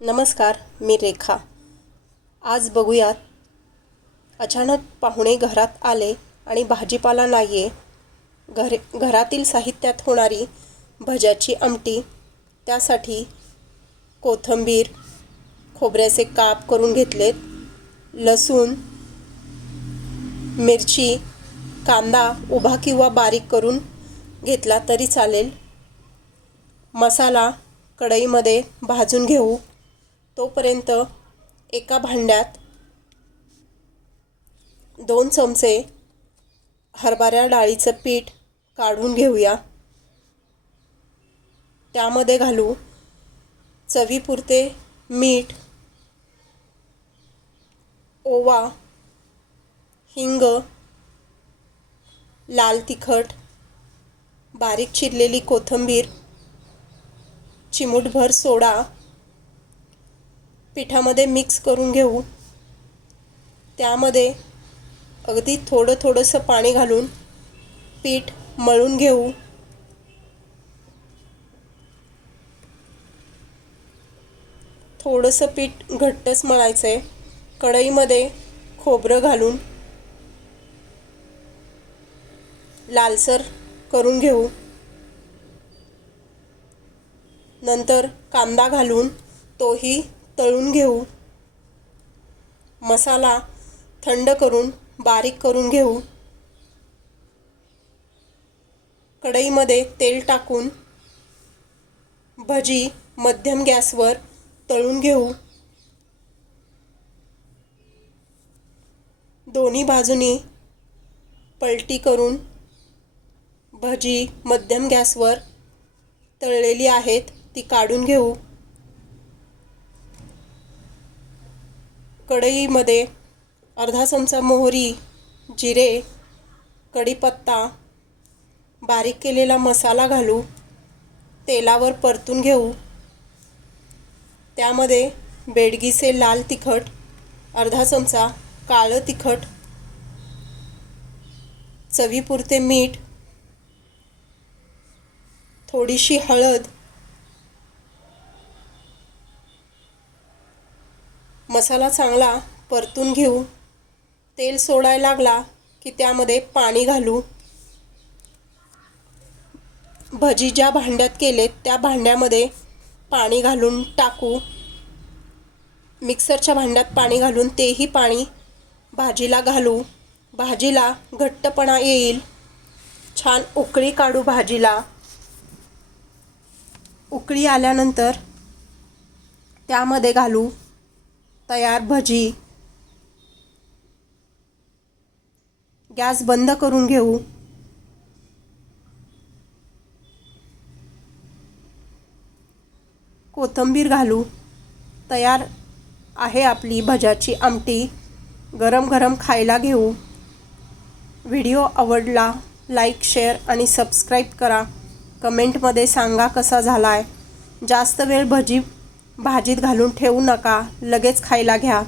नमस्कार, मी रेखा। आज बघूयात, अचानक पाहुणे घरात आले आणि भाजीपाला नाही आहे। घरातील साहित्यात होणारी भज्याची आमटी, त्यासाठी कोथिंबीर, खोबऱ्याचे काप करून घेतलेत, लसूण, मिरची, कांदा उभा किंवा बारीक करून घेतला तरी चालेल। मसाला कढईमध्ये भाजून घेऊ। तोपर्यंत एका भांड्यात 2 चमचे हरभरा डाळीचं पीठ काढून घेऊया। त्यामध्ये घालू चवीपुरते मीठ, ओवा, हिंग, लाल तिखट, बारीक चिरलेली कोथिंबीर, चिमूटभर सोडा। पिठामध्ये मिक्स करून घेऊ। त्यामध्ये अगदी थोडंसं पाणी घालून पीठ मळून घेऊ। थोडंसं पीठ घट्टच मळायचं आहे। कढईमध्ये खोबरं घालून लालसर करून घेऊ। नंतर कांदा घालून तोही तळून घेऊ। मसाला थंड करून बारीक करून घेऊ। कढईमध्ये तेल टाकून भजी मध्यम गॅसवर तळून घेऊ। दोन्ही बाजूनी पलटी करून भजी मध्यम गॅसवर तळलेली आहेत ती काढून घेऊ। कढईमध्ये अर्धा चमचा मोहरी, जिरे, कढीपत्ता, बारीक केलेला मसाला घालू। तेलावर परतून घेऊ। त्यामध्ये बेडगीचे लाल तिखट, अर्धा चमचा काळं तिखट, चवीपुरते मीठ, थोडीशी हळद, मसाला चांगला परतून घेऊ। तेल सोडायला लागला की त्यामध्ये पाणी घालू। भजी ज्या भांड्यात केलेत त्या भांड्यामध्ये पाणी घालून टाकू। मिक्सरच्या भांड्यात पाणी घालून तेही पाणी भाजीला घालू। भाजीला घट्टपणा येईल। छान उकळी काढू भाजीला। उकळी आल्यानंतर त्यामध्ये घालू तयार भजी। गॅस बंद करून घेऊ। कोथिंबीर घालू। तयार आहे आपली भज्याची आमटी। गरम गरम खायला घेऊ। व्हिडिओ आवडला लाईक, शेअर आणि सबस्क्राईब करा। कमेंटमध्ये सांगा कसा झाला आहे। जास्त वेळ भाजीत घालून ठेवू नका, लगेच खायला घ्या।